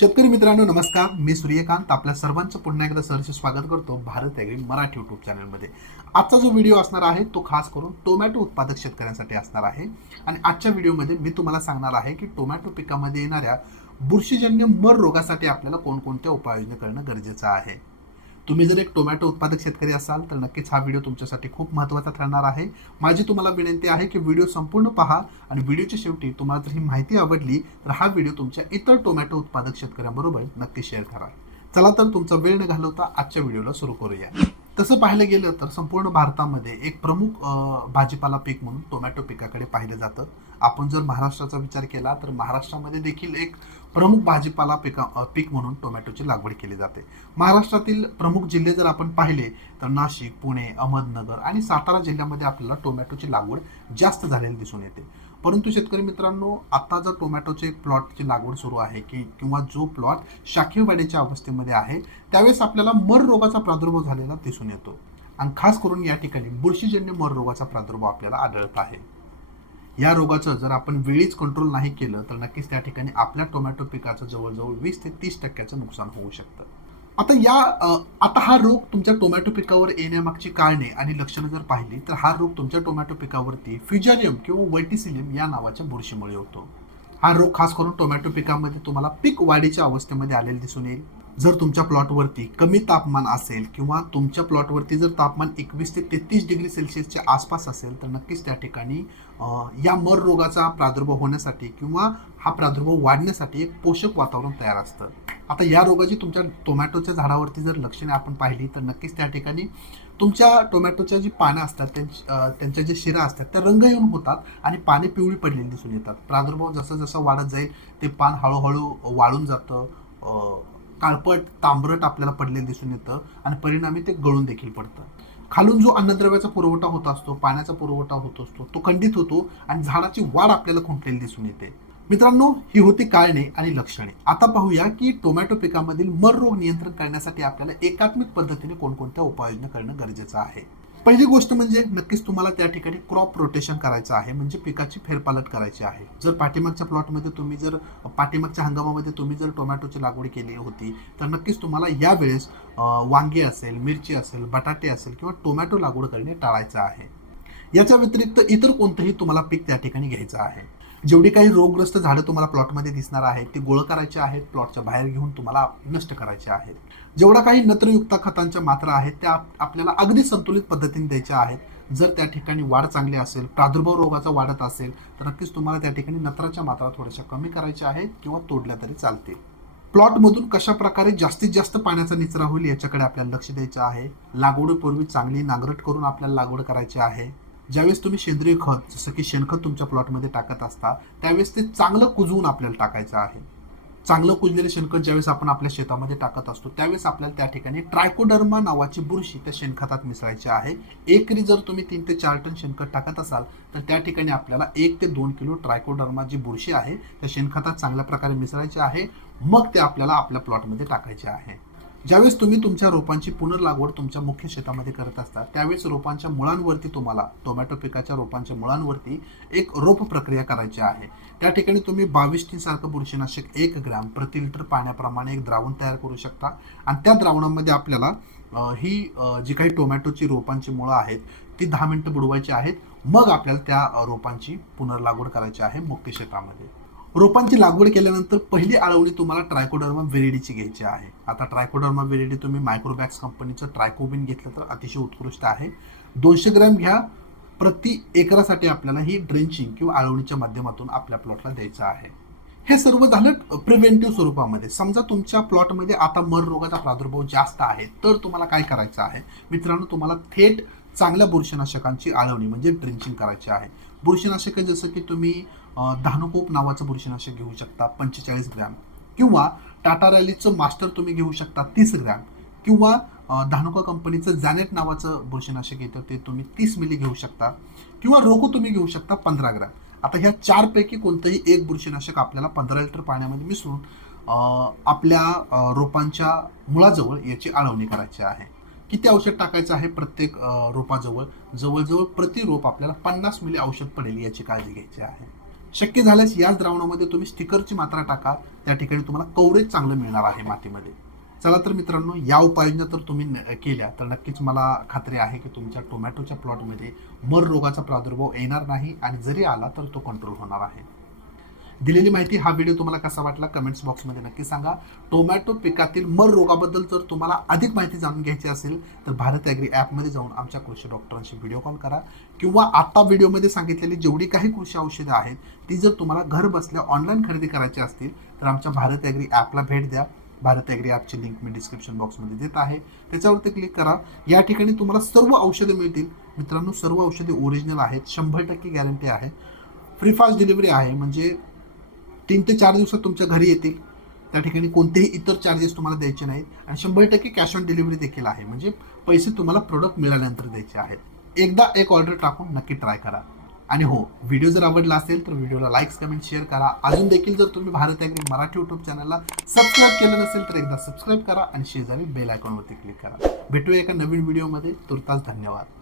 शेतकरी मित्रांनो नमस्कार. मी सूर्यकांत. आपल्या सर्वांचं पुन्हा एकदा सहर्ष स्वागत करतो भारत ॲग्री मराठी यूट्यूब चॅनलमध्ये आजचा जो व्हिडिओ असणार आहे तो खास करून टोमॅटो उत्पादक शेतकऱ्यांसाठी असणार आहे. आणि आजच्या व्हिडिओमध्ये मी तुम्हाला सांगणार आहे की टोमॅटो पिकामध्ये येणाऱ्या बुरशीजन्य मर रोगासाठी आपल्याला कोणकोणत्या उपाययोजना करणं गरजेचं आहे. तुम्ही जर एक टोमॅटो उत्पादक शेतकरी असाल तर नक्कीच हा व्हिडिओ तुमच्यासाठी खूप महत्त्वाचा ठरणार आहे. माझी तुम्हाला विनंती आहे की व्हिडिओ संपूर्ण पहा आणि व्हिडिओच्या शेवटी तुम्हाला जर ही माहिती आवडली तर हा व्हिडिओ तुमच्या इतर टोमॅटो उत्पादक शेतकऱ्यांबरोबर नक्की शेअर करा. चला तर तुमचा वेळ न घालवता आजच्या व्हिडिओला सुरू करूया. तसं पाहायला गेलं तर संपूर्ण भारतामध्ये एक प्रमुख भाजीपाला पीक म्हणून टोमॅटो पिकाकडे पाहिलं जातं. आपण जर महाराष्ट्राचा विचार केला तर महाराष्ट्रामध्ये देखील एक प्रमुख भाजीपाला पिका पीक म्हणून टोमॅटोची लागवड केली जाते. महाराष्ट्रातील प्रमुख जिल्हे जर आपण पाहिले तर नाशिक पुणे अहमदनगर आणि सातारा जिल्ह्यामध्ये आपल्याला टोमॅटोची लागवड जास्त झालेली दिसून येते. परंतु शेतकरी मित्रांनो आता जर टोमॅटोचे प्लॉटची लागवड सुरू आहे की किंवा जो प्लॉट शाखेवाड्याच्या अवस्थेमध्ये आहे त्यावेळेस आपल्याला मर रोगाचा प्रादुर्भाव झालेला दिसून येतो. आणि खास करून या ठिकाणी बुरशीजन्य मर रोगाचा प्रादुर्भाव आपल्याला आढळत आहे. या रोगाचं जर आपण वेळीच कंट्रोल नाही केलं तर नक्कीच त्या ठिकाणी आपल्या टोमॅटो पिकाचं जवळजवळ वीस ते तीस टक्क्याचं नुकसान होऊ शकतं. आता या आता हा रोग तुमच्या टोमॅटो पिकावर येण्यामागची कारणे आणि लक्षणं जर पाहिली तर हा रोग तुमच्या टोमॅटो पिकावरती फ्युजारियम किंवा वर्टिसिलियम या नावाच्या बुरशीमुळे होतो. हा रोग खास करून टोमॅटो पिकामध्ये तुम्हाला पीक वाढीच्या अवस्थेमध्ये आलेला दिसून येईल. जर तुमच्या प्लॉटवरती कमी तापमान असेल किंवा तुमच्या प्लॉटवरती जर तापमान एकवीस ते तेहतीस डिग्री सेल्सिअसच्या आसपास असेल तर नक्कीच त्या ठिकाणी या मर रोगाचा प्रादुर्भाव होण्यासाठी किंवा हा प्रादुर्भाव वाढण्यासाठी एक पोषक वातावरण तयार असतं. आता या रोगाची तुमच्या टोमॅटोच्या झाडावरती जर लक्षणे आपण पाहिली तर नक्कीच त्या ठिकाणी तुमच्या टोमॅटोच्या जी पानं असतात त्यांच्या जे शिरा असतात त्या रंग येऊन होतात आणि पाने पिवळी पडलेली दिसून येतात. प्रादुर्भाव जसं जसं वाढत जाईल ते पान हळूहळू वाळून जातं काळपट तांबरट आपल्याला पडलेलं दिसून येतं आणि परिणामी ते गळून देखील पडतं. खालून जो अन्नद्रव्याचा पुरवठा होत असतो पाण्याचा पुरवठा होत असतो तो खंडित होतो आणि झाडाची वाढ आपल्याला खुंटलेली दिसून येते. मित्रांनो ही होती कारणे आणि लक्षणे. आता पाहूया की टोमॅटो पिकामधील मर रोग नियंत्रण करण्यासाठी आपल्याला एकात्मिक पद्धतीने कोणकोणत्या उपाययोजना करणं गरजेचं आहे. पहिली गोष्ट म्हणजे नक्कीच तुम्हाला त्या ठिकाणी क्रॉप रोटेशन करायचं आहे म्हणजे पिकाची फेरपालट करायची आहे. जर पाठीमागच्या प्लॉटमध्ये तुम्ही जर पाठीमागच्या हंगामामध्ये तुम्ही जर टोमॅटोची लागवड केली होती तर नक्कीच तुम्हाला यावेळेस वांगे वांगी असेल मिरची असेल बटाटे असेल किंवा टोमॅटो लागवड करणे टाळायचं आहे. याच्या व्यतिरिक्त इतर कोणतंही तुम्हाला पीक त्या ठिकाणी घ्यायचं आहे. जेवढी काही रोगग्रस्त झाडं तुम्हाला प्लॉटमध्ये दिसणार आहेत ते गोळ करायचे आहेत प्लॉटच्या बाहेर घेऊन तुम्हाला नष्ट करायचे आहेत. जेवढा काही नत्रयुक्त खतांच्या मात्रा आहेत त्या आपल्याला अगदी संतुलित पद्धतीने द्यायच्या आहेत. जर त्या ठिकाणी वाढ चांगली असेल प्रादुर्भाव रोगाचा वाढत असेल तर नक्कीच तुम्हाला त्या ठिकाणी नत्राच्या मात्रा थोड्याशा कमी करायच्या आहेत किंवा तोडल्या तरी चालतील. प्लॉटमधून कशा प्रकारे जास्तीत जास्त पाण्याचा निचरा होईल याच्याकडे आपल्याला लक्ष द्यायचं आहे. लागवडीपूर्वी चांगली नांगरट करून आपल्याला लागवड करायची आहे. ज्यावेळेस तुम्ही सेंद्रिय खत जसं की शेणखत तुमच्या प्लॉटमध्ये टाकत असता त्यावेळेस ते चांगलं कुजवून आपल्याला टाकायचं आहे. चांगलं कुजलेलं शेणखत ज्यावेळेस आपण आपल्या शेतामध्ये टाकत असतो त्यावेळेस आपल्याला त्या ठिकाणी ट्रायकोडर्मा नावाची बुरशी त्या शेणखतात मिसळायची आहे. एकरी जर तुम्ही तीन ते चार टन शेणखत टाकत असाल तर त्या ठिकाणी आपल्याला एक ते दोन किलो ट्रायकोडर्मा जी बुरशी आहे त्या शेणखतात चांगल्या प्रकारे मिसळायची आहे. मग ते आपल्याला आपल्या प्लॉटमध्ये टाकायचे आहे. ज्यावेळेस तुम्ही तुमच्या रोपांची पुनर्लागवड तुमच्या मुख्य शेतामध्ये करत असता त्यावेळेस रोपांच्या मुळांवरती तुम्हाला टोमॅटो पिकाच्या रोपांच्या मुळांवरती एक रोप प्रक्रिया करायची आहे. त्या ठिकाणी तुम्ही बावीस टी सारखं बुरशीनाशक एक ग्रॅम प्रति लिटर पाण्याप्रमाणे एक द्रावण तयार करू शकता. आणि त्या द्रावणामध्ये आपल्याला ही जी काही टोमॅटोची रोपांची मुळं आहेत ती दहा मिनटं बुडवायची आहेत. मग आपल्याला त्या रोपांची पुनर्लागवड करायची आहे मुख्य शेतामध्ये. रोपांची लागवड केल्यानंतर पहिली आळवणी तुम्हाला ट्रायकोडर्मा व्हेरिडीची घ्यायची आहे. आता ट्रायकोडर्मा व्हेरिडी तुम्ही मायक्रोबॅक्स कंपनीचं ट्रायकोबिन घेतलं तर अतिशय उत्कृष्ट आहे. दोनशे ग्रॅम घ्या. प्रति एकरासाठी आपल्याला ही ड्रेंचिंग किंवा आळवणीच्या माध्यमातून आपल्या प्लॉटला द्यायचं आहे. हे सर्व झालं प्रिव्हेंटिव्ह स्वरूपामध्ये. समजा तुमच्या प्लॉटमध्ये आता मर रोगाचा प्रादुर्भाव जास्त आहे तर तुम्हाला काय करायचं आहे? मित्रांनो तुम्हाला थेट चांगल्या बुरशीनाशकांची आळवणी म्हणजे ड्रिंचिंग करायची आहे. बुरशीनाशक जसं की तुम्ही धानुकोप नावाचं बुरशीनाशक घेऊ शकता पंचेचाळीस ग्रॅम. किंवा टाटा रॅलीचं मास्टर तुम्ही घेऊ शकता तीस ग्रॅम. किंवा धानुका कंपनीचं जॅनेट नावाचं बुरशीनाशक येतं ते तुम्ही तीस मिली घेऊ शकता. किंवा रोको तुम्ही घेऊ शकता पंधरा ग्रॅम. आता ह्या चारपैकी कोणतंही एक बुरशीनाशक आपल्याला पंधरा लिटर पाण्यामध्ये मिसळून आपल्या रोपांच्या मुळाजवळ याची आळवणी करायची आहे. किती औषध टाकायचं आहे प्रत्येक रोपाजवळ? जवळजवळ प्रति रोप आपल्याला पन्नास मिली औषध पडेल याची काळजी घ्यायची आहे. शक्य झाल्यास याच द्रावणामध्ये तुम्ही स्टिकरची मात्रा टाका. त्या ठिकाणी तुम्हाला कव्हरेज चांगलं मिळणार आहे मातीमध्ये. चला तर मित्रांनो या उपाययोजना तर तुम्ही न- केल्या तर नक्कीच मला खात्री आहे की तुमच्या टोमॅटोच्या प्लॉटमध्ये मर रोगाचा प्रादुर्भाव येणार नाही आणि जरी आला तर तो कंट्रोल होणार आहे. दिलेली माहिती हा व्हिडिओ तुम्हाला कसा वाटला कमेंट्स बॉक्समध्ये नक्की सांगा. टोमॅटो पिकातील मर रोगाबद्दल जर तुम्हाला अधिक माहिती जाणून घ्यायची असेल तर भारत ॲग्री ॲपमध्ये जाऊन आमच्या कृषी डॉक्टरांशी व्हिडिओ कॉल करा. किंवा आता व्हिडिओमध्ये सांगितलेली जेवढी काही कृषी औषधं आहेत ती जर तुम्हाला घर बसल्या ऑनलाईन खरेदी करायची असतील तर आमच्या भारत ॲग्री ॲपला भेट द्या. भारत ॲग्री ॲपची लिंक मी डिस्क्रिप्शन बॉक्समध्ये देत आहे. त्याच्यावरती क्लिक करा. या ठिकाणी तुम्हाला सर्व औषधे मिळतील. मित्रांनो सर्व औषधे ओरिजिनल आहेत. शंभर टक्के गॅरंटी आहे. फ्री फास्ट डिलिव्हरी आहे. म्हणजे तीन ते चार दिवसात तुमच्या घरी येतील. त्या ठिकाणी कोणतेही इतर चार्जेस तुम्हाला द्यायचे नाहीत. आणि शंभर टक्के कॅश ऑन डिलिव्हरी देखील आहे. म्हणजे पैसे तुम्हाला प्रोडक्ट मिळाल्यानंतर द्यायचे आहेत. एकदा एक ऑर्डर टाकून नक्की ट्राय करा. आणि हो व्हिडिओ जर आवडला असेल तर व्हिडिओला लाईक्स कमेंट शेअर करा. अजून देखील जर तुम्ही भारत ॲग्री मराठी यूट्यूब चॅनलला सबस्क्राईब केलं नसेल तर एकदा सबस्क्राईब करा आणि शेजारी बेल आयकॉनवरती क्लिक करा. भेटूया एका नवीन व्हिडिओमध्ये तुर्तास धन्यवाद.